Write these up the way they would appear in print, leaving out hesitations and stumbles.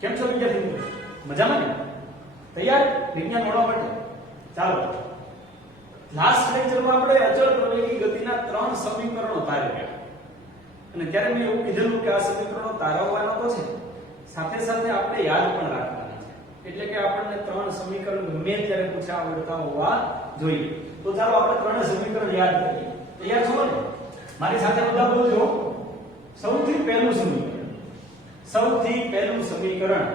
કેમ છો વિદ્યાર્થી મિત્રો? મજામાં ને? તૈયાર વિજ્ઞાન ભણવા માટે? ચાલો, લાસ્ટ લેક્ચરમાં આપણે અચળ પ્રવેગી ગતિના 3 સમીકરણો તાર્યા અને ત્યારે મેં એવું કીધેલું કે આ સમીકરણો તારવવાના તો છે, સાથે સાથે આપણે યાદ પણ રાખવાના છે, એટલે કે આપણને 3 સમીકરણ ગમે ત્યારે પૂછ્યા આવડતા હોવા જોઈએ. તો ચાલો આપણે 3 સમીકરણ યાદ કરીએ. તૈયાર છો ને? મારી સાથે બધા બોલજો. સૌથી પહેલું સમીકરણ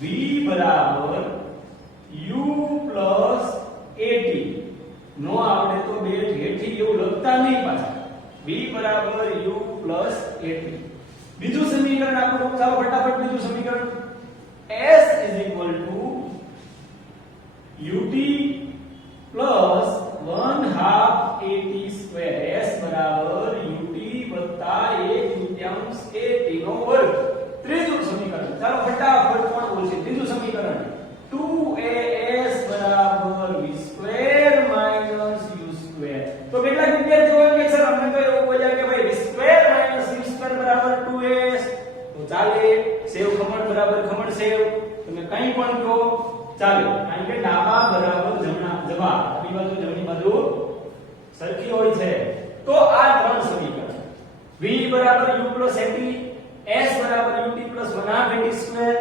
v બરાબર u પ્લસ at. નો આવડે તો બે હેઠી એવું લખતા નહીં પાછા. v બરાબર u પ્લસ at. બીજું સમીકરણ આપણું, ચાલો ફટાફટ બીજું સમીકરણ s is equal to ut plus 1/2 at square. s બરાબર ut વત્તા 1/2 at નો વર્ગ. ત્રીજું સમીકરણ, ચાલો ફટાફટ કોણ બોલશે? ત્રીજું સમીકરણ 2as બરાબર v square minus u square. તો કેટલા વિદ્યાર્થીઓ એમ કે સર અમને તો એવું બોલ્યા કે ભાઈ v square minus u square બરાબર 2as. તો ચાલે, સેવ ખમણ બરાબર ખમણ સેવ, તમે કંઈ પણ કહો ચાલે, કારણ કે ડાબા બરાબર જમણા જવાબ, ડાબી બાજુ જમણી બાજુ સરખી હોય છે. તો આ 3 સમીકરણ v બરાબર u પ્લસ at, s બરાબર ut પ્લસ 1/2 at સ્ક્વેર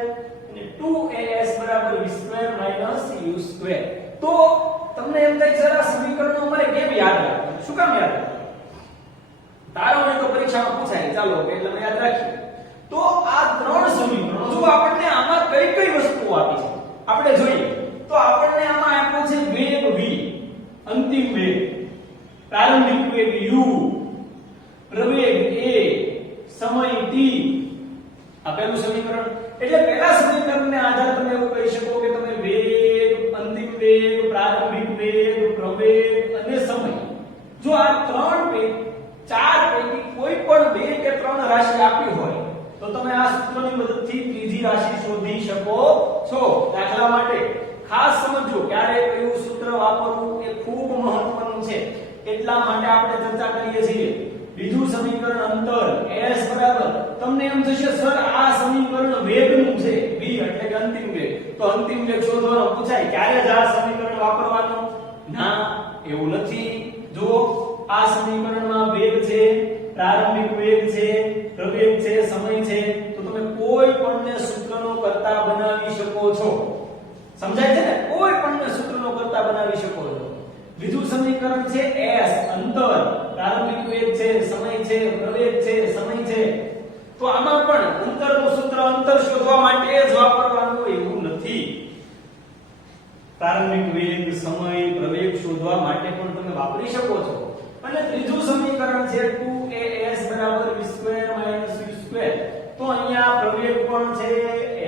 અને 2as બરાબર v square minus u square. તો તમને એમ થાય સર આ સમીકરણો અમારે કેમ યાદ રાખવા? શું કામ યાદ રાખવા? તારવણી તો પરીક્ષામાં પૂછાય, ચાલો એટલે અમે યાદ રાખીએ. તો આ 3 સમીકરણો જો આપણને આમાં કઈ કઈ વસ્તુઓ આપી છે આપણે જોઈએ. તો આપણને આમાં આપ્યો છે વેગ v, અંતિમ વેગ, પ્રારંભિક વેગ u, પ્રવેગ a, સમય t. આ પહેલું સમીકરણ. એટલે પહેલા સમીકરણને આધારે તમે એવું કહી શકો કે તમે વેગ, અંતિમ વેગ, પ્રારંભિક વેગ, પ્રવેગ અને સમય, જો આ 4 પૈકી કોઈ પણ 2 કે 3 રાશિ આપી હોય તો તમે આ સૂત્રની મદદથી ત્રીજી રાશિ શોધી શકો છો. દાખલા માટે ખાસ સમજો, ક્યારે કયું સૂત્ર વાપરવું એ ખૂબ મહત્વનું છે, એટલા માટે આપણે ચર્ચા કરીએ છીએ. બીજું સમીકરણ અંતર s બરાબર, તમને એમ થશે સર આ સમીકરણ વેગનું છે, v એટલે કે અંતિમ વેગ, તો અંતિમ વેગ શોધવાનો પૂછાય, ક્યારે જ આ સમીકરણ વાપરવાનું? ના, એવું નથી. જો આ સમીકરણમાં વેગ છે, પ્રારંભિક વેગ છે, પ્રવેગ છે, સમય છે, તો તમે કોઈ પણને સૂત્રનો કર્તા બનાવી શકો છો. સમજાય છે ને? કોઈ પણને સૂત્રનો કર્તા બનાવી શકો છો. બીજું સમીકરણ છે s, અંતર, પ્રારંભિક વેગ છે, સમય છે, પ્રવેગ છે, સમય છે. તો આમાં પણ અંતરનું સૂત્ર અંતર શોધવા માટે જ વાપરવાનું એવું નથી. પ્રારંભિક વેગ, સમય, પ્રવેગ શોધવા માટે પણ તમે વાપરી શકો છો. અને ત્રીજું સમીકરણ છે 2as બરાબર v square minus u square. તો અહીંયા પ્રવેગ પણ છે,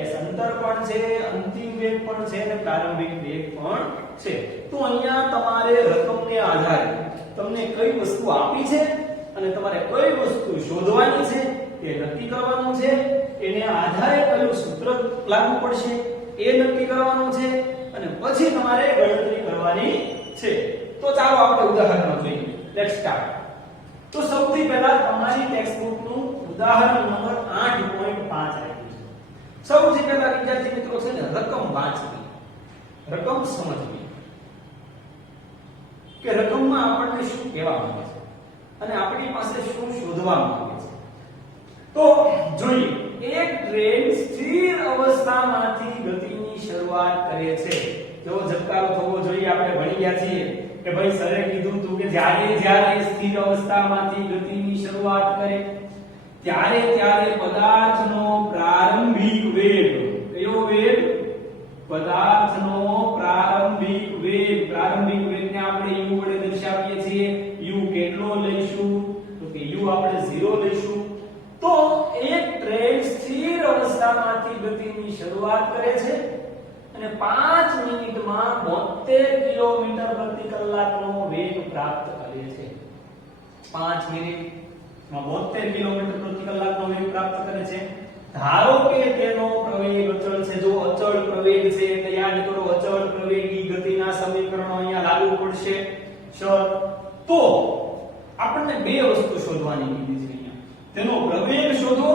s અંતર પણ છે, અંતિમ વેગ પણ છે અને પ્રારંભિક વેગ પણ છે. તો અહીંયા તમારે રકમને આધારે તમને કઈ વસ્તુ આપી છે અને તમારે કઈ વસ્તુ શોધવાની છે એ નક્કી કરવાનું છે. એને આધારે કયું સૂત્ર લાગુ પડશે એ નક્કી કરવાનું છે અને પછી તમારે ગણતરી કરવાની છે. તો ચાલો આપણે ઉદાહરણ જોઈએ. Let's start. તો સૌથી પહેલા તમારી ટેક્સ્ટબુક નું ઉદાહરણ નંબર 8.5 આપ્યું છે. સૌથી પહેલા વિદ્યાર્થી મિત્રો છે ને રકમ વાંચવી, રકમ સમજવી કે રકમમાં આપણને શું કહેવા માંગે છે અને આપણી પાસે શું શોધવા માંગે છે. તો જોઈએ, એક ટ્રેન સ્થિર અવસ્થામાંથી ગતિની શરૂઆત કરે છે. જો ઝબકારો થવો જોઈએ, આપણે ભણી ગયા છીએ કે ભાઈ સરે કીધું હતું કે જ્યારે સ્થિર અવસ્થામાંથી ગતિની શરૂઆત કરે ત્યારે પદાર્થનો પ્રારંભિક વેગ, કયો વેગ? પદાર્થનો પ્રારંભિક વેગ. પ્રારંભિક વેગને આપણે u વડે દર્શાવીએ છીએ. u કેટલો લઈશું? તો કે u આપણે 0 લઈશું. તો એક ટ્રેન સ્થિર અવસ્થામાંથી ગતિની શરૂઆત કરે છે અને 5 મિનિટમાં 72 કિલોમીટર પ્રતિ કલાકનો વેગ પ્રાપ્ત કરે છે. 5 મિનિટમાં 72 કિલોમીટર પ્રતિ કલાકનો વેગ પ્રાપ્ત કરે છે. ધારો કે તેનો પ્રવેગ અચળ છે. જો અચળ પ્રવેગ છે એટલે યાદ કરો, અચળ પ્રવેગી ગતિના સમીકરણો અહીંયા લાગુ પડશે. તો આપણને બે વસ્તુ શોધવાની કીધી છે અહીંયા. તેનો પ્રવેગ શોધો,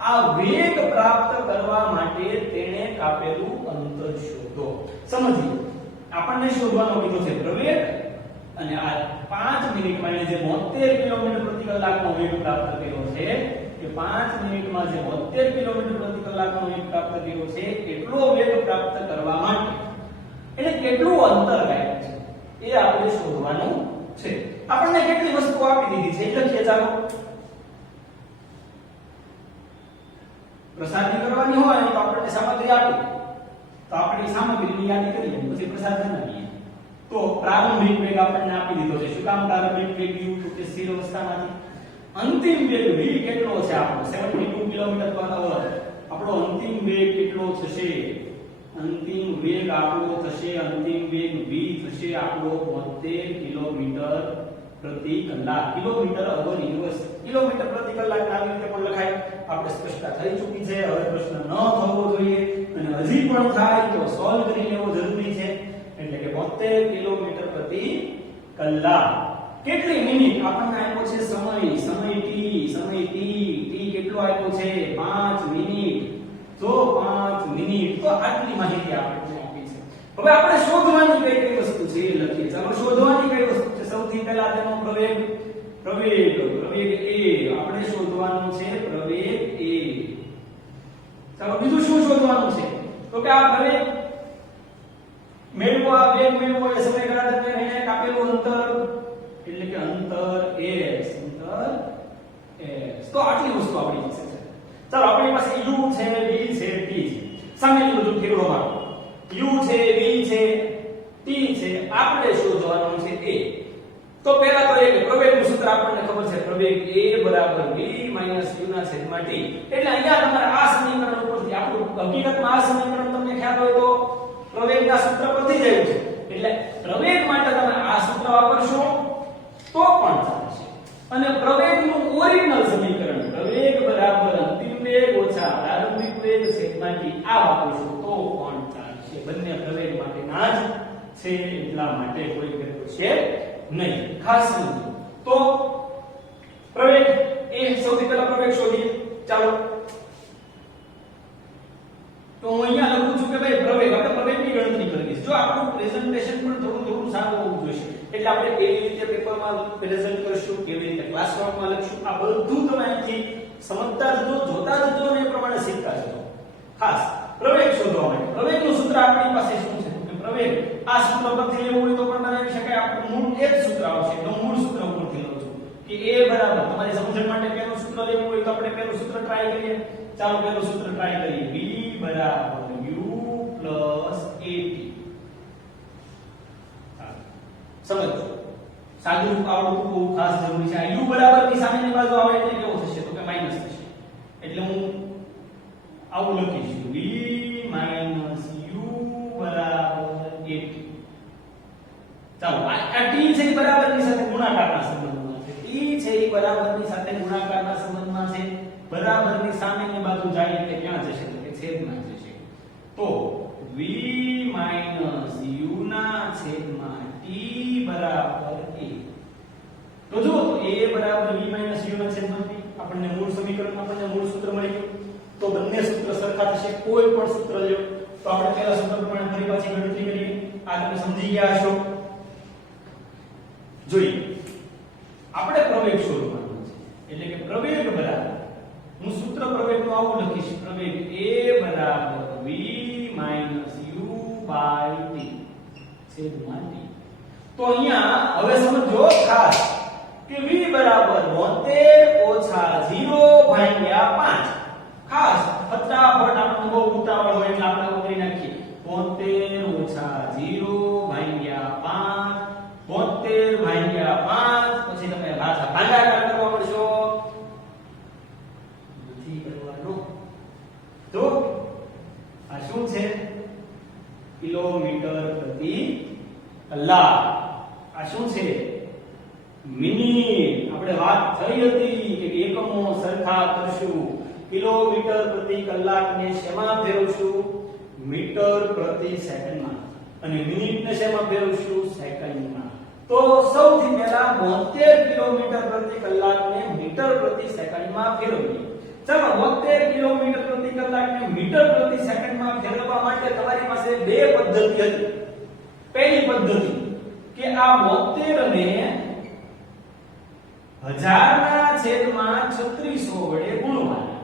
આ વેગ પ્રાપ્ત કરવા કરવા માટે તેણે કાપેલું અંતર શોધો. સમજીએ, આપણને શોધવાનો કીધો છે પ્રવેગ અને આ 5 મિનિટમાં એને જે 72 કિલોમીટર પ્રતિ કલાકનો વેગ પ્રાપ્ત કર્યો છે કે 5 મિનિટમાં જે 72 કિલોમીટર પ્રતિ કલાકનો વેગ પ્રાપ્ત કર્યો છે એટલો વેગ પ્રાપ્ત કરવા માટે એને કેટલું અંતર કાપ્યું છે એ આપણે શોધવાનું છે. આપણને કેટલી વસ્તુ આપી દીધી છે એ લખીએ. ચાલો, પ્રસાદી કરવાની હોય તો આપણને સામગ્રી આપી, તો આપણે સામગ્રીની યાદી કરીએ પછી પ્રસાદ બનાવીએ. તો પ્રારંભિક વેગ આપણને આપી દીધો છે. શું કામ પ્રારંભિક વેગ u તો કે સ્થિર અવસ્થામાંથી. અંતિમ વેગ v કેટલો છે આપણો 72 કિલોમીટર પર અવર. આપણો અંતિમ વેગ કેટલો થશે? અંતિમ વેગ આપણો થશે, અંતિમ વેગ v થશે આપણો 72 કિલોમીટર પ્રતિ કલાક. કિલોમીટર અવર ઇન્વર્સ કિલોમીટર પ્રતિ કલાક આવી રીતે પણ લખાય. આપણે સ્પષ્ટતા થઈ ચૂકી છે, હવે પ્રશ્ન ન થવો જોઈએ અને હજી પણ થાય તો સોલ્વ કરી લેવો જરૂરી છે. એટલે કે 72 કિલોમીટર પ્રતિ કલાક. કેટલી મિનિટ આપણને આપ્યો છે? સમય t કેટલો આપ્યો છે? 5 મિનિટ. તો 5 મિનિટ. તો આટલી માહિતી આપણને આપી છે. હવે આપણે શોધવાની કઈ વસ્તુ છે એ લખીએ. ચાલો, શોધવાની કઈ વસ્તુ છે? સૌથી પહેલા તેનો પ્રવેગ a આપણે શોધવાનું છે પ્રવેગ a. ચાલો, બીજું શું શોધવાનું છે? તો કે આ પ્રવેગ મેળવો, આ વેગ મેળવો એ સમયગાળા દરમિયાન એને કાપેલું અંતર એટલે કે અંતર s. તો આટલી વસ્તુ આપણી પાસે છે. ચાલો, આપણી પાસે u છે, v છે, t છે. સામેની બાજુ ઠેકડો મારો. u છે, v છે, t છે. આપણે શોધવાનું છે a. તો પહેલા તો એક પ્રવેગનું સૂત્ર આપણને ખબર છે. પ્રવેગ a બરાબર v માઈનસ u ના છેદમાં t. એટલે અહીંયા તમારે આ સમીકરણ ઉપરથી આપણું હકીકતમાં આ સમીકરણ તમને ખ્યાલ હોય તો પ્રવેગના સૂત્ર પરથી જ આવ્યું છે. એટલે પ્રવેગ માટે તમે આ સૂત્ર વાપરશો તો પણ ચાલશે. અને પ્રવેગનું ઓરિજિનલ સમીકરણ પ્રવેગ બરાબર અંતિમ વેગ ઓછા પ્રારંભિક વેગ છેદમાં t આ વાપરશો તો પણ ચાલશે. બંને પ્રવેગ માટેના જ છે, એટલા માટે કોઈ ફેર છે નહીં. ખાસ સમજો. તો પ્રવેગ એ સૌથી પહેલા પ્રવેગ શોધીએ. ચાલો, તો હું અહીંયા લખું છું કે ભાઈ પ્રવેગ, આપણે પ્રવેગની ગણતરી કરવી છે. જો આપણું પ્રેઝન્ટેશન પણ થોડું સારું હોવું જોઈએ. એટલે આપણે કેવી રીતે પેપરમાં પ્રેઝન્ટ કરશું, કેવી રીતે ક્લાસરૂમમાં લખશું, આ બધું તમે અહીંથી સમજતા જજો, જોતા જજો અને એ પ્રમાણે શીખતા જજો. ખાસ પ્રવેગ શોધવા માટે પ્રવેગનું સૂત્ર આપણી પાસે શું છે? કે પ્રવેગ આ સૂત્ર પરથી લેવું હોય તો પણ બનાવી શકાય. આપણું મૂળ એ જ સૂત્ર આવશે. તો મૂળ સૂત્ર ઉપરથી લઉં છું કે a બરાબર, તમારી સમજણ માટે પહેલું સૂત્ર લેવું હોય તો આપણે પહેલું સૂત્ર ટ્રાય કરીએ. ચાલો, પહેલું સૂત્ર ટ્રાય કરીએ. v બરાબર u પ્લસ at. સમજો, સાદું રૂપ આવડવું બહુ ખાસ જરૂરી છે. આ u બરાબર ની સામેની બાજુ આવે એટલે કેવો થશે? તો કે માઈનસ થશે. એટલે હું આવું લખીશ v માઈનસ u બરાબર 8. ચાલો, આ t છે એ બરાબરની સાથે ગુણાકારના સંબંધમાં છે. t છે એ બરાબરની સાથે ગુણાકારના સંબંધમાં છે. બરાબરની સામેની બાજુ જાય એટલે ક્યાં જશે? તો કે છેદમાં જશે. તો v માઈનસ u ના છેદમાં t બરાબર a. તો જો તો a બરાબર v માઈનસ u ના છેદમાં t. આપણને મૂળ સમીકરણ, આપણને મૂળ સૂત્ર મળી ગયું. તો બંને સૂત્ર સરખા થશે. કોઈ પણ સૂત્ર લ્યો તો આપણે પહેલા સૂત્ર પ્રમાણે ફરી પાછી ગણતરી કરીએ. આ તમે સમજી ગયા હશો. જોઈએ, આપણે પ્રવેગ શોધવાનો છે. એટલે કે પ્રવેગ બરાબર, હું સૂત્ર પ્રવેગનું આવું લખીશ. પ્રવેગ a બરાબર v minus u by t છેદમાં t. તો અહીંયા હવે સમજો ખાસ કે v બરાબર 72 ઓછા 0 ભાગ્યા 5. ખાસ ફટાફટ આપણે બહુ ઉતાવળ હોય એટલે આપણે કરી નાખીએ. 72 ઓછા 0 ભાગ્યા 5. 72 ભાગ્યા 5 પછી તમે ભાગાકાર કરવા પડશો. નથી કરવાનો. તો આ શું છે? કિલોમીટર પ્રતિ કલાક. આ શું છે? મિનિટ. આપણે વાત થઈ હતી કે એકમો સરખા કરશું. કિલોમીટર પ્રતિ કલાકને શેમાં ફેરવશું? મીટર પ્રતિ સેકન્ડમાં. અને મિનિટને શેમાં ફેરવશું? સેકન્ડમાં. તો સૌથી પહેલા 72 કિલોમીટર પ્રતિ કલાકને મીટર પ્રતિ સેકન્ડમાં ફેરવીએ. ચાલો, 72 કિલોમીટર પ્રતિ કલાકને મીટર પ્રતિ સેકન્ડમાં ફેરવવા માટે તમારી પાસે બે પદ્ધતિ હતી. પહેલી પદ્ધતિ કે આ 72 ને 1000/3600 વડે ગુણવાના,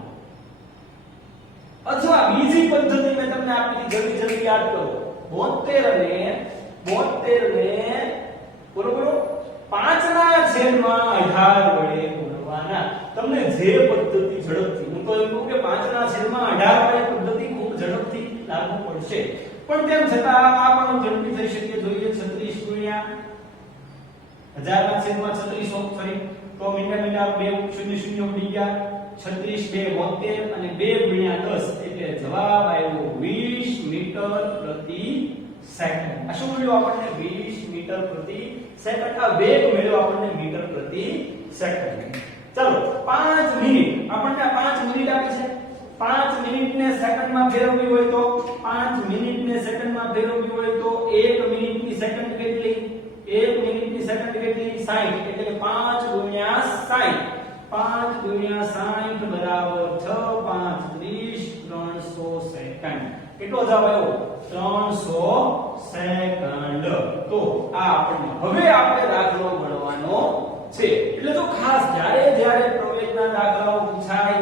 અથવા બીજી પદ્ધતિ મેં તમને આપી જલ્દી જલ્દી યાદ કરો. 72 ને બરોબર 5/18 વડે ગુણવાના. તમને જે પદ્ધતિ ઝડપથી, હું તો એમ કહું કે 5/18 વાળી પદ્ધતિ ખૂબ ઝડપથી લાગુ પડશે, પણ તેમ છતાં આ પણ ઝડપી થઈ શકે. જોઈએ 36 ગુણ્યા 1000/3600 ફરી તો મીંડા 2 0 0 ઉડી ગયા. 36 2 72 અને 2 ગુણ્યા 10 એટલે જવાબ આવ્યો 20 મીટર પ્રતિ સેકન્ડ. આ શું મળ્યું આપણને? 20 મીટર પ્રતિ સેકન્ડ. આ વેગ મળ્યો આપણને મીટર પ્રતિ સેકન્ડ. ચાલો 5 મિનિટ, આપણને 5 મિનિટ આપી છે. 5 મિનિટને સેકન્ડમાં ફેરવવી હોય તો 5 મિનિટને સેકન્ડમાં ફેરવવી હોય તો 1 મિનિટની સેકન્ડ કેટલી? 1 મિનિટની સેકન્ડ કેટલી? 60. એટલે કે 5 ગુણ્યા 60. 5 ગુણ્યા 60 બરાબર 6 5 30 300 સેકન્ડ. કેટલો જવાબ આવ્યો? 300 સેકન્ડ. તો આ આપણને હવે આપણે દાખલો ગણવાનો છે. એટલે તો ખાસ જ્યારે પ્રવેગના દાખલાઓ પૂછાય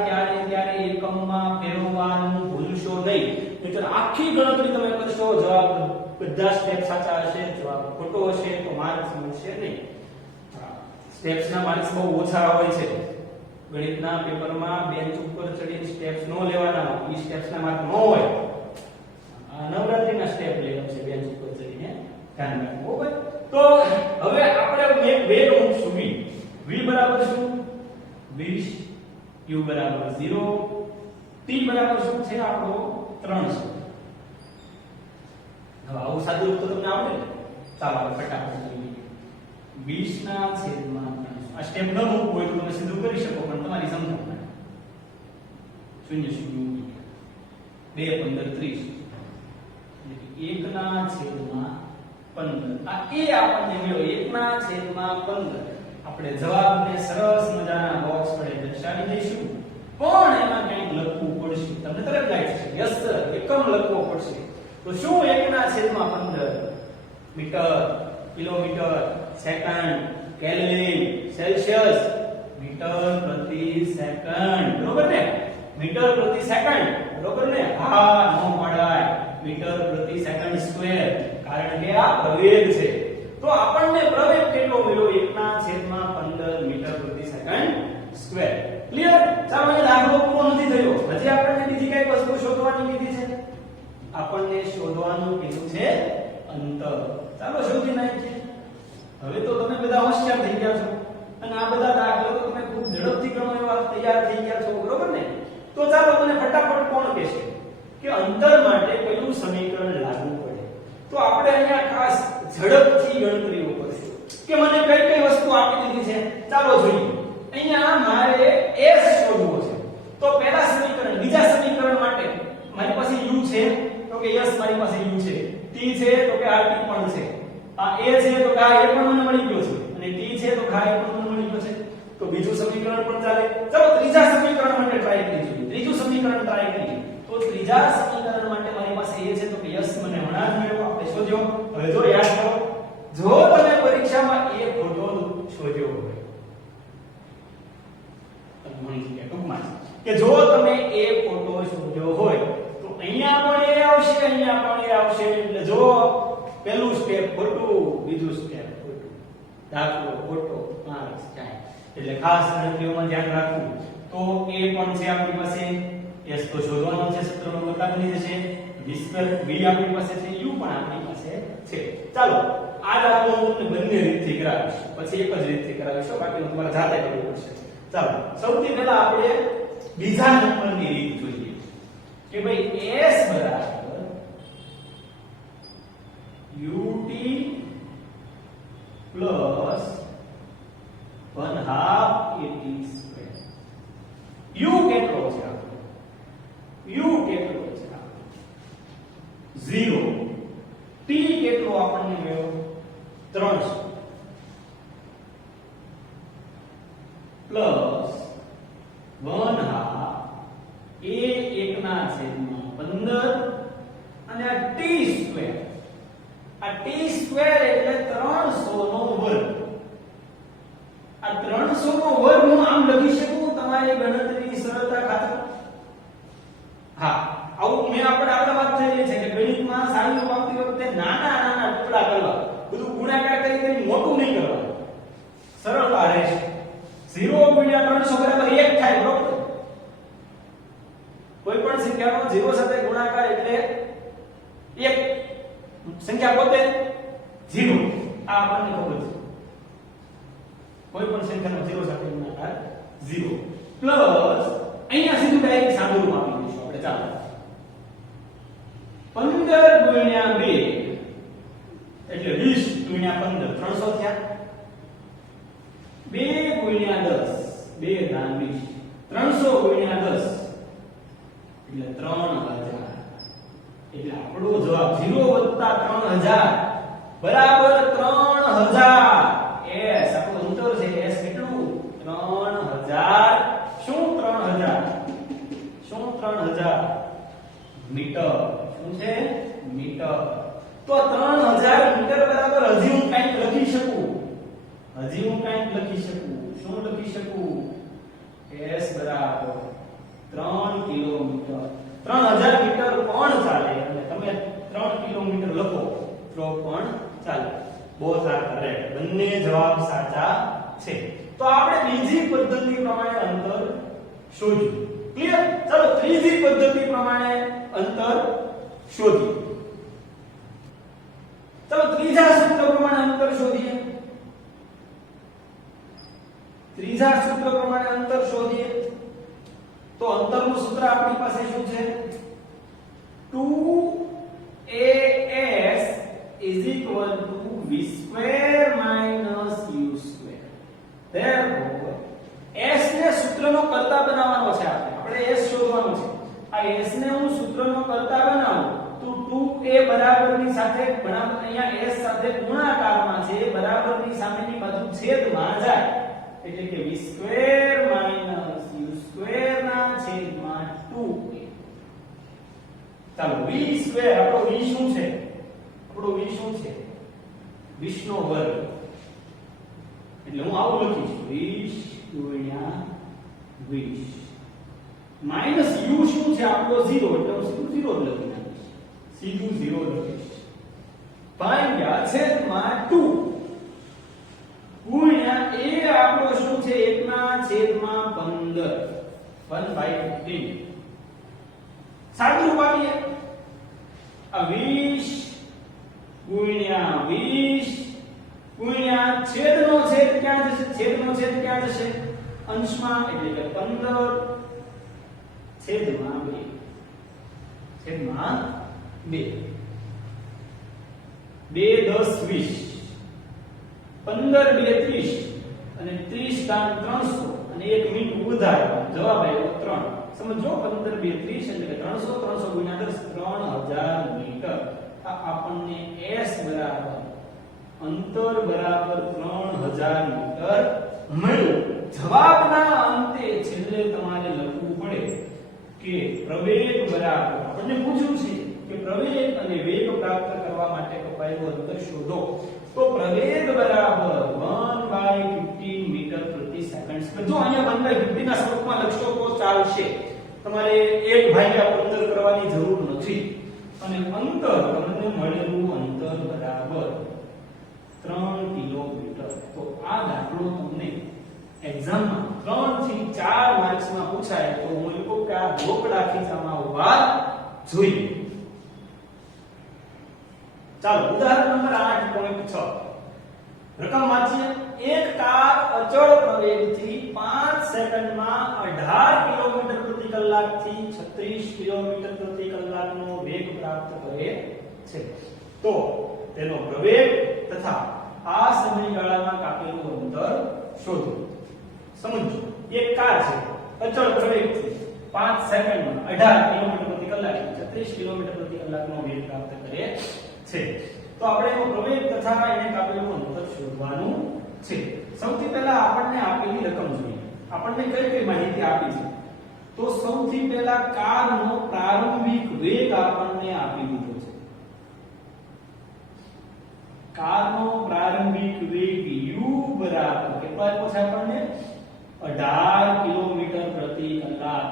ત્યારે એકમમાં ફેરવવાનું ભૂલશો નહીં. નહીંતર આખી ગણતરી તમે કરશો, જવાબ બધા સ્ટેપ સાચા હશે, જવાબ ખોટો હશે તો માર્ક્સ મળશે નહીં. સ્ટેપ્સના માર્ક્સ બહુ ઓછા હોય છે. ગણિતના પેપરમાં બેન્ચ ઉપર ચડીને સ્ટેપ્સ નો લેવાના, ઈ સ્ટેપ્સના માર્ક ન હોય. આ નવરાત્રીના સ્ટેપ લેવા છે બેન્ચ ઉપર ચડીને, ધ્યાન રાખવું. બરાબર? તો હવે આપણે વેગ મૂકશું v બરાબર શું? 20, u બરાબર 0, t બરાબર શું છે આપણો? 300. હવે આવું સાદું રૂપ તો તમને આવડે ને? ચાલો આપણે ફટાફટ જોઈએ. 20/300. આ સ્ટેપ ન મૂકવું હોય તો તમે સીધું કરી શકો, પણ તમારી સમજણ માટે 0 0 2 15 30 1/15. આ એ આપણને મળ્યો 1/15. આપણે જવાબને સરસ મજાના બોક્સ વડે દર્શાવી દઈશું, પણ એમાં કંઈક લખવું પડશે. તમને તરત લાગે છે યસ સર એકમ લખવો પડશે. તો શું 1/15? Metre, kilometre, second, kelvin, Celsius, metre પ્રતિ સેકન્ડ. બરોબર ને? મીટર પ્રતિ સેકન્ડ. બરોબર ને? હા, નો પડાય. મીટર પ્રતિ સેકન્ડ સ્ક્વેર, કારણ કે આ પ્રવેગ છે. તો આપણને પ્રવેગ કેટલો મળ્યો? 1/15 મીટર પ્રતિ સેકન્ડ સ્ક્વેર. ક્લિયર? ચાલો એ દાખલો પૂરો નથી થયો. હજી આપણને બીજી કઈ વસ્તુ શોધવાની કીધી છે. આપણને શોધવાનું કીધું છે અંતર. ચાલો શોધી નાખીએ. હવે તો તમે બધા હોશિયાર થઈ ગયા છો અને આ બધા દાખલા તો તમે ખૂબ ઝડપથી ગણો એવા તૈયાર થઈ ગયા છો. બરોબર ને? તો ચાલો મને ફટાફટ કોણ કહેશે કે અંતર માટે કયું સમીકરણ લાગુ પડે? તો આપણે અહીંયા ખાસ ઝડપથી ગણતરીઓ કરીશું કે મને કઈ કઈ વસ્તુ આપી દીધી છે. ચાલો જોઈએ. અહીંયા મારે s શોધવો છે. તો પહેલા સમીકરણ, બીજા સમીકરણ માટે મારી પાસે u છે, તો કે s મારી પાસે u છે. t છે તો કે આ t પણ છે. આ a છે તો કે આ a પણ મને મળી ગયો છે, અને t છે તો કે આ a પણ મને મળી ગયો છે. તો બીજું સમીકરણ પણ ચાલે. ચલો ત્રીજા સમીકરણ માટે ટ્રાય કરી જોઈએ. ત્રીજું સમીકરણ ટ્રાય કરીએ. તો ત્રીજા સમીકરણ માટે મારી પાસે a છે, તો કે s મને હમણાં જ મળ્યો, આપણે શોધ્યો. હવે જો યાદ કરો, જો તમે પરીક્ષામાં a ખોટો શોધ્યો હોય, ટૂંકમાં કે જો તમે a ખોટો શોધ્યો હોય તો અહીંયા પણ a આવશે, અહીંયા પણ a આવશે. એટલે જો પહેલું સ્ટેપ ખોટું, બીજું સ્ટેપ ખોટું, દાખલો ખોટો, માર્ક્સ જાય. એટલે ખાસ ગણતરીઓમાં ધ્યાન રાખવું. તો a પણ છે આપણી પાસે, s તો શોધવાનો છે, સૂત્રમાં બતાવી જશે. v આપણી પાસે છે, u પણ આપણી પાસે છે. ચાલો આ દાખલો હું તમને બંને રીતથી કરાવીશ, પછી એક જ રીતથી કરાવીશ, બાકી તમારે જાતે કરવું પડશે. ચાલો સૌથી પહેલા આપણે બીજા નંબરની રીત જોઈએ કે ભાઈ s બરાબર ut plus 1/2 at square. u કેટલો છે આપણો? u કેટલો છે આપણો? 0. t કેટલો આપણને મળ્યો? 300 plus 1/2 a 1/6 15 અને આ t સ્ક્વેર, આ t સ્ક્વેર એટલે 300 નો વર્ગ. આ 300 નો વર્ગ હું આમ લખી શકું તમારી ગણતરીની સરળતા ખાતર? હા, આવું મેં આપણે વાત થયેલી છે કે ગણિતમાં સાદું આપતી વખતે નાના નાના ટુકડા કરવા, બધું ગુણાકાર કરી મોટું નહીં કરવાનું, સરળતા રહેશે. 0 ગુણ્યા 300 બરાબર 1 થાય બરોબર. કોઈ પણ સંખ્યાનો 0 સાથે ગુણાકાર એટલે 1. સંખ્યા પોતે 0, આ આપણને ખબર છે. કોઈ પણ સંખ્યાનો 0 સાથે ગુણાકાર 0 પ્લસ અહીંયા સીધું ડાયરેક્ટ સાદું રૂપ આપી દઈશું આપણે. ચાલો 15 ગુણ્યા 2 એટલે 20 ગુણ્યા 15 300 થયા. 2 ગુણ્યા 10 2 ધાન 20 300 ગુણ્યા 10 એટલે 3000. એટલે આપણો જવાબ 0 + 3000 બરાબર 3000. s આપણું અંતર છે s કેટલું? 3000. શું 3000? શું 3000 મીટર? શું છે? મીટર. તો 3000 મીટર બરાબર હજી હું કંઈક લખી શકું. શું લખી શકું? s બરાબર 3 કિલોમીટર. 3000 મીટર પણ ચાલે અને તમે 3 કિલોમીટર લખો તો પણ ચાલે. Both are correct. બંને જવાબ સાચા છે. તો આપણે બીજી પદ્ધતિ પ્રમાણે અંતર શોધ્યું. ક્લિયર? ચાલો ત્રીજી પદ્ધતિ પ્રમાણે અંતર શોધીએ. ચાલો ત્રીજા સૂત્ર પ્રમાણે અંતર શોધીએ. તો અંતરનું સૂત્ર આપણી પાસે શું છે? 2as = v² - u². therefore s ને સૂત્રનો કર્તા બનાવવાનો છે. આપણે s શોધવાનું છે. આ s ને હું સૂત્રનો કર્તા બનાવું તો 2a બરાબરની સાથે અહીંયા s સાથે ગુણાકારમાં છે, બરાબરની સામેની બાજુ છેદમાં જાય એટલે કે v² - u² ના છેદમાં 2a. ચાલો v² આપણો v શું છે? 20 નો વર્ગ. એટલે હું આવું લખીશ 20 * 20 માઈનસ u શું છે? આપણો 0 એટલે હું સીધું 0 લખી નાખીશ. ભાગ્યા છેદમાં 2 ગુણ્યા a આપણો શું છે? 1/15 1/15. સાદું રૂપ આપીએ. આ 20 ગુણ્યા 20 ગુણ્યા છેદનો છેદ ક્યાં જશે? અંશમાં એટલે કે 15 છેદમાં 2 2 10 20 15 2 30 અને 30 * 300 અને 1 મિનિટ ઉધાર જવાબ આવ્યો 3. સમજો 15 2 30 એટલે કે 300 300 ગુણ્યા 10 3000 મીટર. આ આપણને s બરાબર અંતર બરાબર 3000 મીટર મળ્યું. જવાબના અંતે છેલ્લે તમારે લખવું પડે કે પ્રવેગ બરાબર, આપણને પૂછ્યું છે કે પ્રવેગ અને વેગ પ્રાપ્ત કરવા માટે કપાયેલું અંતર શોધો. તો પ્રવેગ બરાબર 1/15 મીટર પ્રતિ સેકન્ડ. જો અહીંયા 1/15 ના સ્વરૂપમાં લખશો તો ચાલશે, તમારે 1/15 કરવાની જરૂર નથી. અને અંતર તમને મળેલું અંતર બરાબર 3 કિલોમીટર. તો આ દાખલો તમને એક્ઝામમાં 3 થી 4 માર્ક્સમાં પૂછાય તો હું એવું કે આ ઢોકળા ખીચામાં હોવા જોઈએ. ચાલો ઉદાહરણ નંબર 8.6 રકમ વાંચીએ. એક કાર અચળ પ્રવેગથી 5 સેકન્ડમાં 18 કિલોમીટર પ્રતિ કલાકથી 36 કિલોમીટર પ્રતિ કલાકનો વેગ પ્રાપ્ત કરે છે. તો તેનો પ્રવેગ તથા આ સમયગાળામાં કાપેલું અંતર શોધો. સમજો, એક કાર છે અચળ પ્રવેગથી 5 સેકન્ડમાં 18 કિલોમીટર પ્રતિ કલાકથી 36 કિલોમીટર પ્રતિ કલાકનો વેગ પ્રાપ્ત કરે છે. તો આપણે એનો પ્રવેગ તથા એને કાપેલું અંતર શોધવાનું છે. સૌથી પહેલા આપણને આપેલી રકમ જોઈએ. આપણને કઈ કઈ માહિતી આપી છે? તો તો સૌથી પહેલા કારનો પ્રારંભિક વેગ આપણને આપી દીધો છે. કારનો પ્રારંભિક વેગ u બરાબર કેટલો આપ્યો છે આપણને 18 કિલોમીટર પ્રતિ કલાક.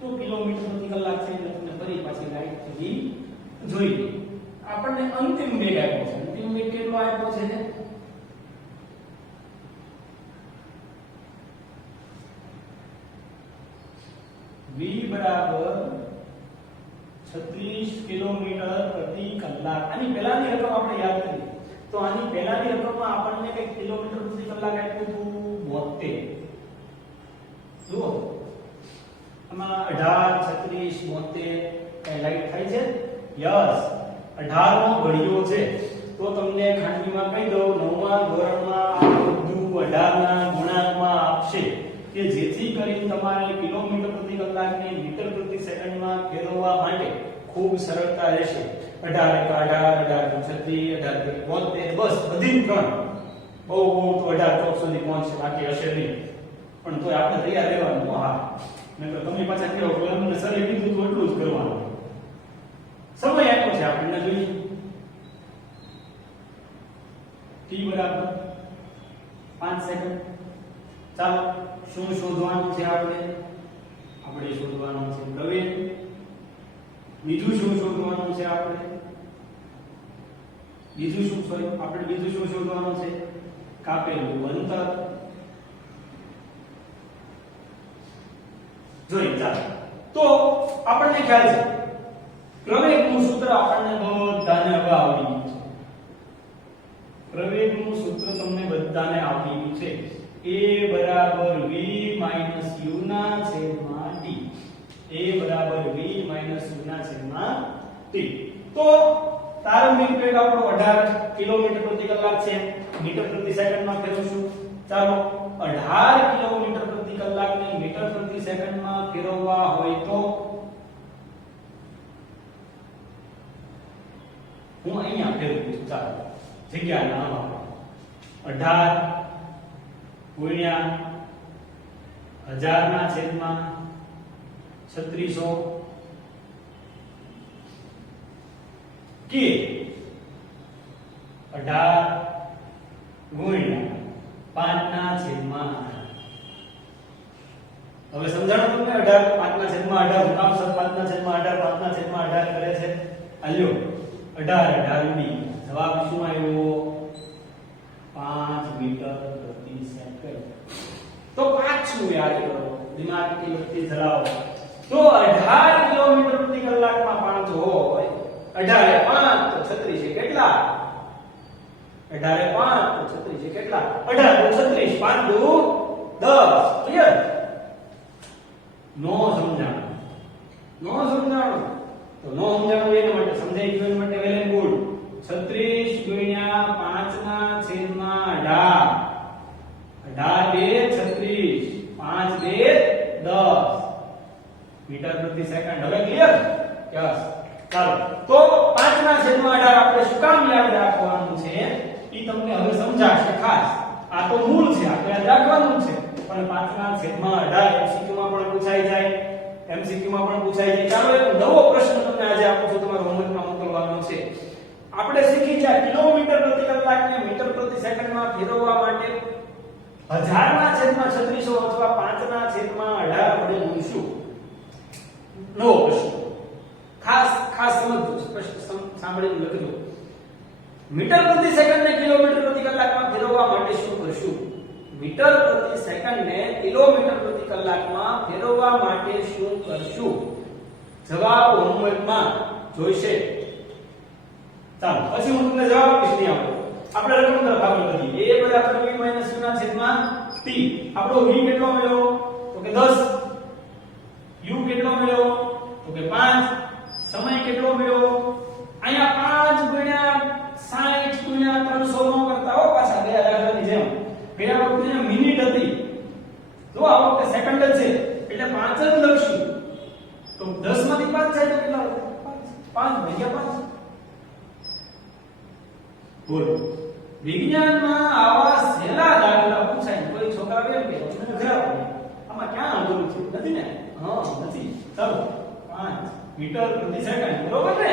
તો કિલોમીટર પ્રતિ કલાક છે એટલે તમને ફરી પાછી લાઈટ થી જોઈ લે. આપણને અંતિમ વેગ આપ્યો છે. અંતિમ વેગ કેટલો આપ્યો છે? v બરાબર 36 કિલોમીટર પ્રતિ કલાક. આની પહેલાની રકમ આપણે યાદ કરીએ તો આની પહેલાની રકમમાં આપણને કઈ કિલોમીટર પ્રતિ કલાક આપ્યું હતું 72. જુઓ આમાં 18 36 72 કઈ લાઈટ થાય છે? યસ 18 નો ઘડિયો છે. તો તમને ખાંડીમાં કહી દઉં 9મા ધોરણમાં આ બધું 18 ના ગુણાંકમાં આપશે કે જેથી કરીને તમારે કિલોમીટર પ્રતિ કલાકને મીટર પ્રતિ સેકન્ડમાં ફેરવવા માટે ખૂબ સરળતા રહેશે. 18 18 36 18 72 બસ બધી ત્રણ બહુ તો 18 ચોક સુધી પહોંચશે, બાકી હશે નહીં. પણ તોય આપણે તૈયાર રહેવાનું. હા નકર તમે પાછા કહો કે અમને સરે કીધું તો એટલું જ કરવાનું. સમય આપ્યો છે આપણને જોઈએ t બરાબર 5 સેકન્ડ. ચાલો શું શોધવાનું છે? આપણે શોધવાનું છે પ્રવેગ. બીજું શું શોધવાનું છે? બીજું શું શોધવાનું છે? કાપેલું અંતર. જોઈએ ચાલો. તો આપણને ખ્યાલ છે પ્રવેગનું સૂત્ર આપણને બધાને હવે આવડી ગયું છે. પ્રવેગનું સૂત્ર તમને બધાને આવડી ગયું છે. a બરાબર v માઈનસ u ના છેદમાં t. a બરાબર v માઈનસ u ના છેદમાં t. તો પ્રારંભિક વેગ આપણો 18 કિલોમીટર પ્રતિ કલાક છે. મીટર પ્રતિ સેકન્ડમાં ફેરવશું. ચાલો 18 કિલોમીટર પ્રતિ કલાકને મીટર પ્રતિ સેકન્ડમાં ફેરવવા હોય તો હું અહીંયા ફેરવું છું. ચાલો જગ્યા નામ આપો. 18 ગુણ્યા 1000 ના છેદમાં 3600 કે 18 ગુણ્યા 5 ના છેદમાં 8. હવે સમજાણું તમને? 18 5 ના છેદમાં 18 કામ સર 5 ના છેદમાં 18 5 ના છેદમાં 18 કરે છે. આલ્યો 18 ઉડી જવાબ શું આવ્યો? 5 મીટર પ્રતિ સેકન્ડ. તો પાછું યાદ કરો, દિમાગની વૃત્તિ ધરાવો. તો 18 કિલોમીટર પ્રતિ કલાકમાં 5 હોય, 18 5 તો 36 છે કેટલા? 18 5 તો 36 છે કેટલા? 18 તો 36 5 દુ 10. ક્લિયર? નો સમજાણું તો નો સમજાણું એના માટે સમજાઈ ગયું એના માટે વેલ એન્ડ ગુડ. 36 ગુણ્યા 5 ના છેદમાં 18. 18 2 36 5 2 10 મીટર પ્રતિ સેકન્ડ. હવે ક્લિયર? યસ. ચાલો તો 5 ના છેદમાં 18 આપણે શું કામ યાદ રાખવાનું છે ઈ તમને હવે સમજાશે. ખાસ આ તો મૂળ છે, આપણે યાદ રાખવાનું છે. પણ 5 ના છેદમાં 18 MCQ માં પણ પૂછાઈ જાય. ચાલો એક નવો પ્રશ્ન તમને આજે આપું છું, તમારા હોમવર્કમાં મોકલવાનો છે. આપણે શીખી ગયા કિલોમીટર પ્રતિ કલાકને મીટર પ્રતિ સેકન્ડમાં ફેરવવા માટે 1000 ના છેદમાં 3600 અથવા 5 ના છેદમાં 18 વડે ગુણીશું. નવો પ્રશ્ન ખાસ સમજજો, સ્પષ્ટ સાંભળીને લખજો. મીટર પ્રતિ સેકન્ડને કિલોમીટર પ્રતિ કલાકમાં ફેરવવા માટે શું કરશું? મીટર પ્રતિ સેકન્ડને કિલોમીટર પ્રતિ કલાકમાં ફેરવવા માટે શું કરશું? જવાબ હોમવર્કમાં જોઈશે. ચાલો પછી હું તમને જવાબ આપીશ. નહીં આપણે રકમ તરફ આગળ વધીએ. a બરાબર v માઈનસ u ના છેદમાં t. આપણો v કેટલો મળ્યો? તો કે 10. u કેટલો મળ્યો? તો કે 5. સમય કેટલો મળ્યો? અહીંયા 5 ગુણ્યા 60 ગુણ્યા 300 નો કરતા હો પાછા બે દાખલાની જેમ. ગયા વખતે મિનિટ હતી, જો આ વખતે સેકન્ડ જ છે એટલે 5 જ લખશું. તો 10 માંથી 5 જાય તો કેટલા? 5 ભાગ્યા 5. બોલો વિજ્ઞાનમાં આવા સહેલા દાખલા પૂછાય કોઈ છોકરા એમ કે મને ખરાબ આમાં ક્યાં અઘરું છે? નથી ને? હા નથી. ચાલો 5 મીટર પ્રતિ સેકન્ડ બરોબર ને?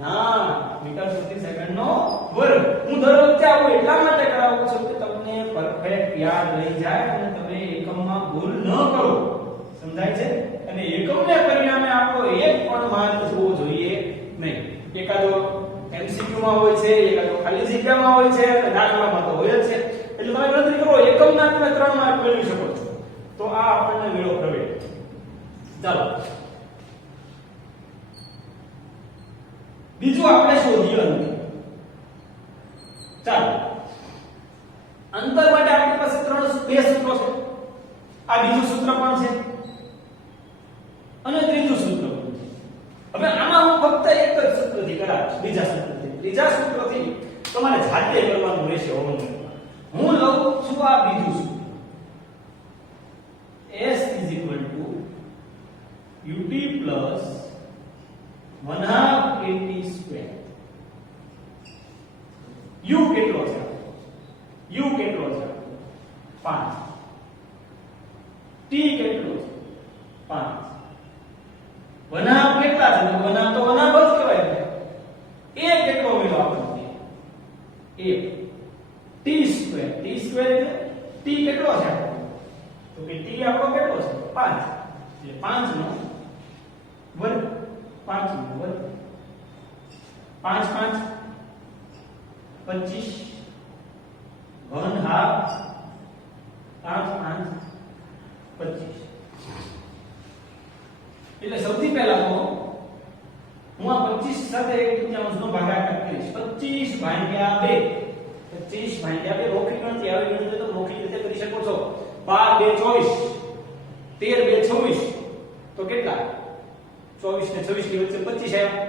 ના, મીટર પ્રતિ સેકન્ડ નો વર્ગ. હું દર વખતે આવું એટલા માટે કરાવું છું કે તમને પરફેક્ટ યાદ રહી જાય અને તમે એકમમાં ભૂલ ન કરો. સમજાય છે? અને એકમને પરિણામે આપણો એક પણ માર્ક હોવો જોઈએ નહીં. એકાદો MCQ માં હોય છે, એકાદો ખાલી જગ્યામાં હોય છે અને દાખલામાં તો હોય જ છે. એટલે તમે ગણતરી કરો એકમના તમે 3 માર્ક મેળવી શકો છો. તો આ આપણને મેળો પ્રવેશ. ચાલો બીજું આપણે શોધીએ અંતર. ચાલો અંતર માટે આપણી પાસે બે સૂત્રો છે. આ બીજું સૂત્ર પણ છે અને ત્રીજું સૂત્ર પણ છે. હવે આમાં હું ફક્ત એક જ સૂત્રથી કરાવીશ, બીજા સૂત્રથી. ત્રીજા સૂત્રથી તમારે જાતે કરવાનું રહેશે. હું લઉં છું આ બીજું સૂત્ર S is equal to ut plus 1/2 at square. u કેટલો છે? u કેટલો છે? 5. t કેટલો છે? 5. 1/2 કેટલા છે? 1/2 તો 1/2 જ કહેવાય ને. a કેટલો મળ્યો આપણને? a. t square. t square એટલે t કેટલો છે? તો કે t આપણો કેટલો છે? 5. એટલે 5 નો વર્ગ. 5 નો વર્ગ. 5 5 25 1/2 5 5 25. એટલે સૌથી પહેલા તો હું આ 25 સાથે 1/3 નો ભાગાકાર કરીશ. 25 ભાગ્યા 2. 25 ભાગ્યા 2 રોકડી ગણતરી આવી ગણતરી તો રોકડી રીતે કરી શકો છો. 12 2 24 13 2 26 તો કેટલા? 24 ને 26 ની વચ્ચે 25 આવ્યા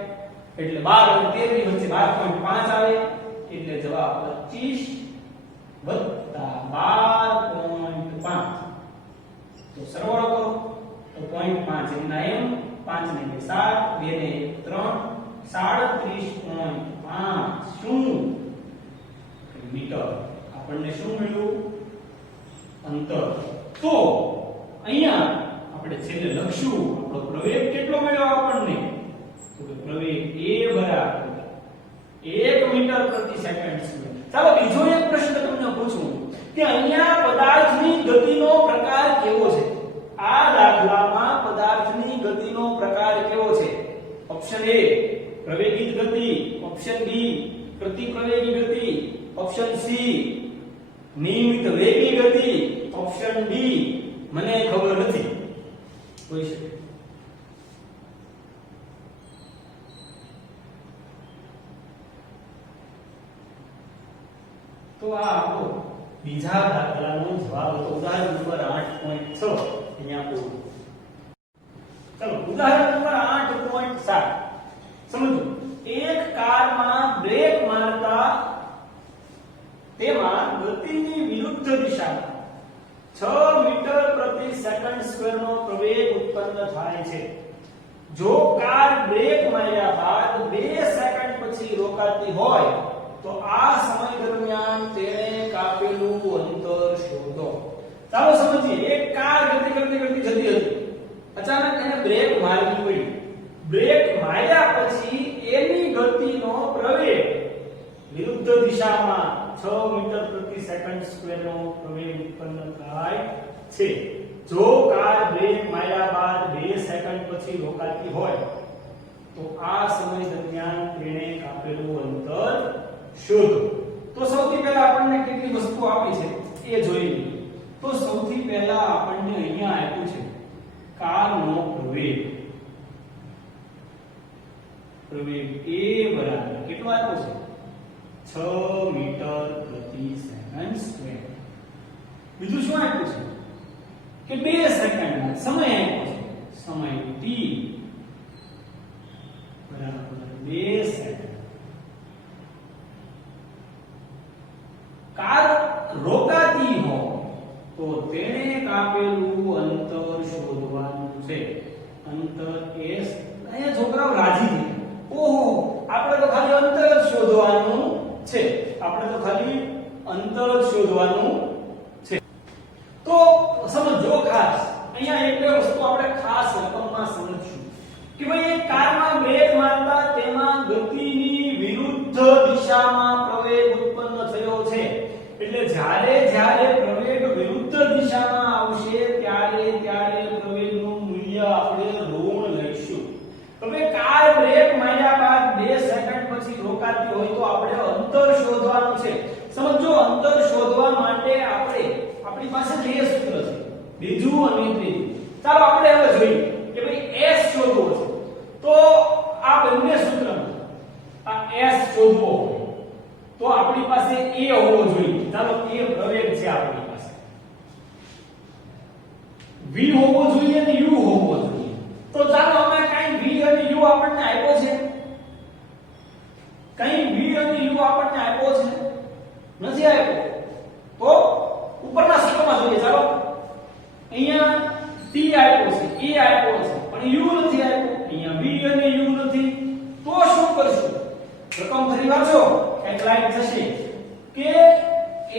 એટલે 12 અને 13 ની વચ્ચે 12.5 આવે એટલે જવાબ 25 વત્તા 12.5. તો સરવાળો કરો તો 0.5 એમના એમ 5 ને 2 7 2 ને 3 37.5 શું મીટર. આપણને શું મળ્યું? અંતર. તો અહીંયા આપણે છેલ્લે લખશું આપણો પ્રવેગ કેટલો મળ્યો આપણને? તો કે પ્રવેગ a બરાબર 1 મીટર પ્રતિ સેકન્ડ સ્ક્વેર. ચાલો બીજો એક પ્રશ્ન તમને પૂછું કે અહીંયા પદાર્થની ગતિનો પ્રકાર કેવો છે? આ દાખલામાં પદાર્થની ગતિનો પ્રકાર કેવો છે? ઓપ્શન A પ્રવેગિત ગતિ, ઓપ્શન B પ્રતિપ્રવેગી ગતિ, ઓપ્શન C નિયમિત વેગી ગતિ, ઓપ્શન D મને ખબર નથી. કોઈ શકે? તો આ આપણો બીજા દાખલાનો જવાબ હતો. ઉદાહરણ નંબર 8.6 અહીંયા પૂરું. ચલો ઉદાહરણ નંબર 8.7 સમજો. એક કારમાં બ્રેક મારતા તેમાં ગતિની વિરુદ્ધ દિશામાં 6 મીટર પ્રતિ સેકન્ડ સ્ક્વેર નો પ્રવેગ ઉત્પન્ન થાય છે. જો કાર બ્રેક માર્યા બાદ 2 સેકન્ડ પછી રોકાતી હોય તો આ સમય દરમિયાન તેણે કાપેલું અંતર શોધો. ચાલો સમજીએ. એક કાર ગતિ કરતી કરતી જતી હતી. અચાનક એને બ્રેક મારવી પડી. બ્રેક માર્યા પછી એની ગતિનો પ્રવેગ વિરુદ્ધ દિશામાં 6 મીટર પ્રતિ સેકન્ડ સ્ક્વેર નો પ્રવેગ ઉત્પન્ન થાય છે. જો કાર બ્રેક માર્યા બાદ 2 સેકન્ડ પછી રોકાતી હોય તો આ સમય દરમિયાન તેણે કાપેલું અંતર શોધો. તો સૌથી પહેલા આપણને કેટલી વસ્તુ આપી છે એ જોઈ લઈએ. તો સૌથી પહેલા આપણને અહીંયા આપ્યું છે કારનો પ્રવેગ. પ્રવેગ a બરાબર કેટલો આપ્યો છે? 6 મીટર પ્રતિ સેકન્ડ સ્ક્વેર. બીજું શું આપ્યું છે કે 2 સેકન્ડનો સમય આપ્યો છે. સમય t બરાબર 2 સેકન્ડ. કાર રોકાતી હોય તો તેણે કાપેલું અંતર શોધવાનું છે. અંતર s. અહીંયા છોકરાઓ રાજી છે. ઓહો આપણે તો ખાલી અંતર જ શોધવાનું છે. આપણે તો ખાલી અંતર જ શોધવાનું છે. તો સમજો ખાસ અહીંયા એક બે વસ્તુ આપણે ખાસ એટલે જ્યારે જ્યારે પ્રવેગ વિરુદ્ધ દિશામાં આવશે ત્યારે ત્યારે પ્રવેગનું મૂલ્ય આપણે ઋણ લઈશું. હવે કાર બ્રેક માર્યા બાદ 2 સેકન્ડ પછી રોકાતી હોય તો આપણે અંતર શોધવાનું છે. સમજો અંતર શોધવા માટે આપણી પાસે બે સૂત્ર છે, બીજું અને ત્રીજું. ચાલો આપણે હવે જોઈએ કે ભાઈ s શોધવો છે. તો આ બંને સૂત્રમાં આ s શોધવો તો આપણી પાસે a હોવો જોઈએ. ચાલો a પ્રવેગ છે આપણી પાસે, v હોવો જોઈએ અને u હોવો જોઈએ. તો ચાલો અમે કઈ v અને u આપણને આપ્યો છે, કઈ v અને u આપણને આપ્યો છે નથી આપ્યો. તો ઉપરના સૂત્રમાં જોઈએ. ચાલો અહીંયા t આપ્યો છે, a આપ્યો છે, પણ u નથી આપ્યો. અહીંયા v અને u નથી. તો શું કરશું? રકમ ફરી વાંચો એક લાઈન થશે કે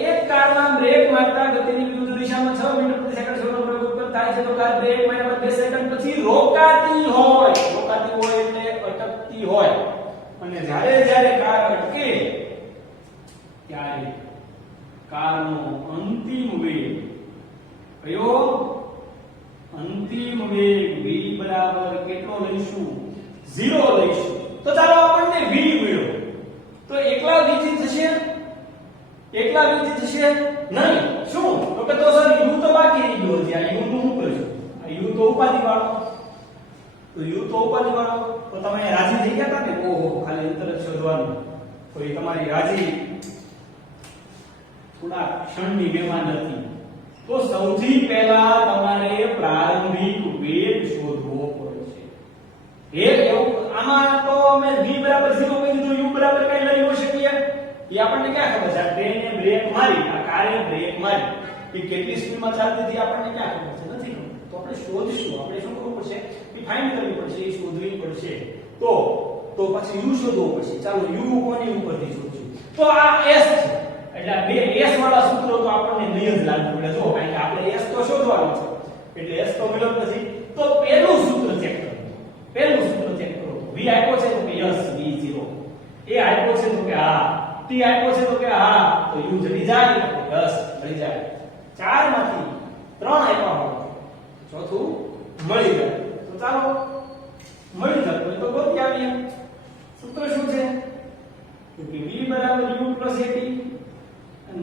એક કારમાં બ્રેક મારતા ગતિની વિરુદ્ધ દિશામાં 6 મીટર પ્રતિ સેકન્ડ ઝડપનો પ્રયોગ ઉત્પન્ન થાય છે. તો કાર બ્રેક માર્યા બાદ 2 સેકન્ડ પછી રોકાતી હોય એટલે અટકતી હોય. અને જ્યારે જ્યારે કાર અટકે ત્યારે કારનો અંતિમ વેગ કયો? અંતિમ વેગ v બરાબર કેટલો લઈશું? 0 લઈશું. તો ચાલો આપણને v મળ્યો. તો એકલા v થી થશે? એકલા v થી થશે નહીં. શું? તો કે તો સર u તો બાકી રહી ગયો છે. આ u નું શું કરશું? આ u તો ઉપાધિ વાળો. તો u તો ઉપાધિ વાળો. તો તમે રાજી થઈ ગયા હતા ને? ઓહો, ખાલી અંતર જ શોધવાનું. તો એ તમારી રાજી થોડા ક્ષણની મહેમાન હતી. તો સૌથી પહેલા તમારે પ્રારંભિક વેગ શોધવો પડશે. આમાં તો અમે v બરાબર 0 કહી દીધું, u બરાબર કઈ લઈ ન શકીએ. એ આપણને ક્યાં ખબર છે? આ ટ્રેને બ્રેક મારી, આ કારે બ્રેક મારી, એ કેટલી સ્પીડમાં ચાલતી હતી આપણને ક્યાં ખબર છે? નથી ખબર. તો આપણે શોધશું. આપણે શું કરવું પડશે? એ ફાઇન્ડ કરવી પડશે, એ શોધવી પડશે. તો પછી u શોધવો પડશે. ચાલો u કોની ઉપરથી શોધશું? તો આ s છે. એટલે આ બે s વાળા સૂત્રો તો આપણને નહીં જ લાગુ પડે. જો કારણ કે આપણે s તો શોધવાનું છે એટલે s તો મળ્યો નથી. તો પહેલું સૂત્ર ચેક કરો. પહેલું સૂત્ર ચેક કરો. v આપ્યો છે તો કે યસ v0, a આપ્યો છે તો કે હા, t આપ્યો છે તો કે હા, તો u જડી જાય તો યસ મળી જાય. 4 માંથી 3 આપ્યા હોય, ચોથું મળી જાય. તો ચાલો મળી જાય તો ગોતી આવીએ. સૂત્ર શું છે? તો કે v બરાબર u + at.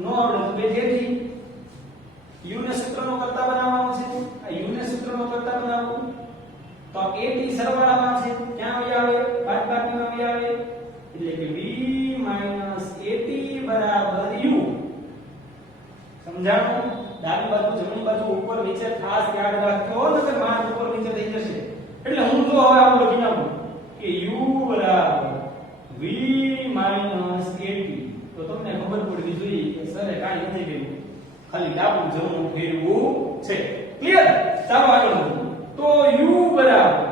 નો આવડે તો બે જેથી u ને સૂત્રનો કરતા બનાવવાનો છે. આ u ને સૂત્રનો કરતા બનાવવું તો at સરવાળામાં છે. ક્યાં આવી આવે? બાદબાકીમાં આવી આવે. એટલે કે v - at બરાબર u. સમજાણું? ડાબી બાજુ જમણી બાજુ ઉપર નીચે ખાસ યાદ રાખજો, નકર માર ઉપર નીચે થઈ જશે. એટલે હું તો હવે આવું લખી નાખું કે u બરાબર v - at. તો તમને ખબર પડવી જોઈએ કે સરે કાંઈ નથી કર્યું, ખાલી ડાબું જમણું ફેરવું છે. ક્લિયર? ચાલો આગળ વધીએ. તો u બરાબર,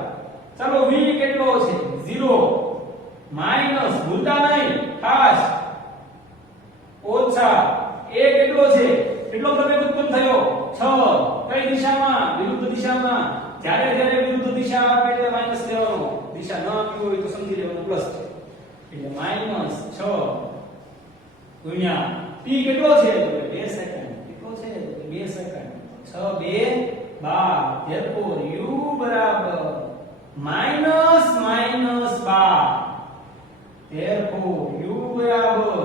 ચાલો v કેટલો છે? 0 માઈનસ, ભૂલતા નહીં ખાસ, ઓછા a કેટલો છે? કેટલો પ્રવેગ ઉત્પન્ન થયો? 6. કઈ દિશામાં? વિરુદ્ધ દિશામાં. જ્યારે જ્યારે વિરુદ્ધ દિશા આપે એટલે માઈનસ લેવાનો, દિશા ન આપી હોય તો સમજી લેવાનું પ્લસ છે. એટલે -6 ગુણ્યા t કેટલો છે? 2 સેકન્ડ. કેટલો છે? 2 સેકન્ડ. 6 2 12. therefore u બરાબર -12. therefore u બરાબર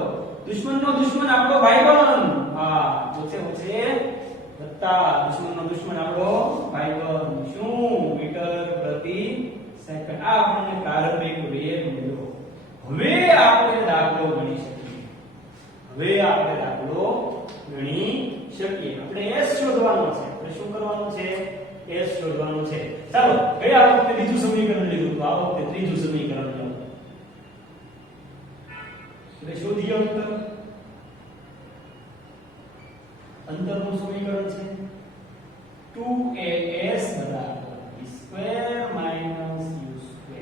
દુશ્મનનો દુશ્મન આપણો ભાઈબંધ. હા, ઓછે ઓછે વત્તા દુશ્મનનો દુશ્મન આપણો ભાઈબંધ. શું? મીટર પ્રતિ સેકન્ડ. આ આપણને પ્રારંભિક વેગ મળ્યો. હવે આપણે દાખલો ગણી શકીએ. આપણે s શોધવાનો છે. આપણે શું કરવાનું છે? s શોધવાનું છે. ચાલો, ગયા વખતે બીજું સમીકરણ લીધું તો આ વખતે ત્રીજું સમીકરણ લો. એટલે શોધીએ અંતરનું સમીકરણ છે 2as બરાબર b² - u².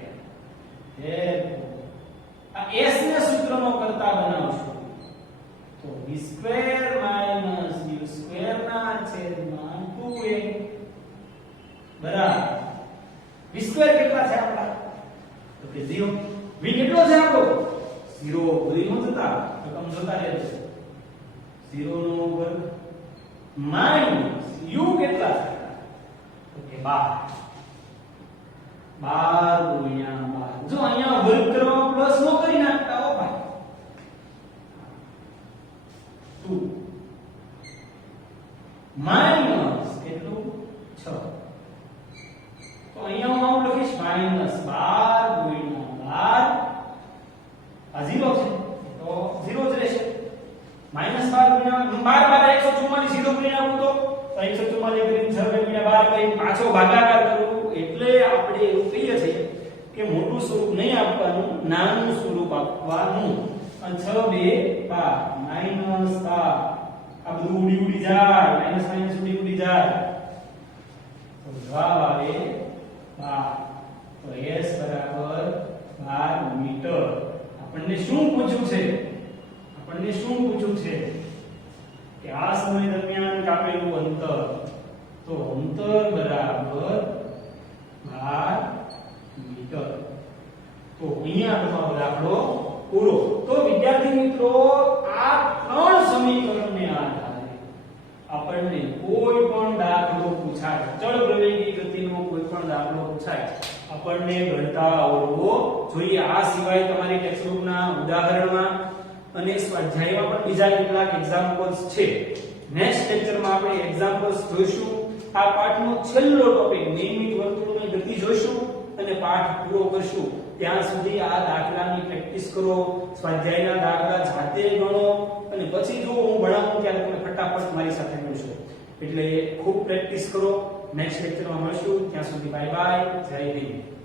આ s ને સૂત્રનો કરતા બનાવશું તો b² - u² ના છેદમાં 2a બરાબર b² કેટલા છે આપડા? તો કે 0. v કેટલો છે આપણો? 0. ભૂલી ન જતા, રકમ જોતા રહેજો. 0 નો વર્ગ માઈનસ u કેટલા થાય તો કે 12 ગુણ્યા 12 જો અહીંયા વર્ગ કરવા પ્લસ નો કરી નાખતા હો ભાઈ 2 માઈનસ કેટલું 6 તો અહીંયા હું આવું લખીશ માઈનસ 12 ગુણ્યા 12 આ 0 છે તો 0 જ રહેશે માઈનસ 12 ગુણ્યા 12 144 0 કરી નાખું તો 144 કરીને 6 ગુણ્યા 12 કરીને પાછો ભાગાકાર કરું એટલે આપણે એવું કહીએ છીએ કે મોટું સ્વરૂપ નહીં આપવાનું નાનું સ્વરૂપ આપવાનું અને 6 2 12 માઈનસ 12 આ બધું ઉડી જાય માઈનસ માઈનસ ઉડી જાય તો જવાબ આવે 12 તો s બરાબર 12 મીટર આપણને શું પૂછ્યું છે કે આ સમય દરમિયાન કાપેલું અંતર તો અંતર બરાબર 12 મીટર તો અહીંયા તમારો દાખલો પૂરો તો વિદ્યાર્થી મિત્રો આ ત્રણ સમીકરણને આધારે આપણને કોઈ પણ દાખલો પૂછાય ચળ પ્રવેગી ગતિનો કોઈ પણ દાખલો પૂછાય આપણને ગણતા આવડવો જોઈએ આ સિવાય તમારી ટેક્સ્ટબુકના ઉદાહરણમાં અને સ્વાધ્યાયમાં પણ બીજા કેટલાક એક્ઝામ્પલ્સ છે નેક્સ્ટ લેક્ચરમાં આપણે એક્ઝામ્પલ્સ જોઈશું આ પાઠનો છેલ્લો ટોપિક નિયમિત વર્તુળની ગતિ જોઈશું અને પાઠ પૂરો કરશું ત્યાં સુધી આ દાખલાની પ્રેક્ટિસ કરો સ્વાધ્યાયના દાખલા જાતે ગણો અને પછી જો હું ભણાવું ત્યારે તમે ફટાફટ મારી સાથે મળશો એટલે ખૂબ પ્રેક્ટિસ કરો નેક્સ્ટ લેક્ચરમાં મળશું ત્યાં સુધી બાય બાય જય હિન્દ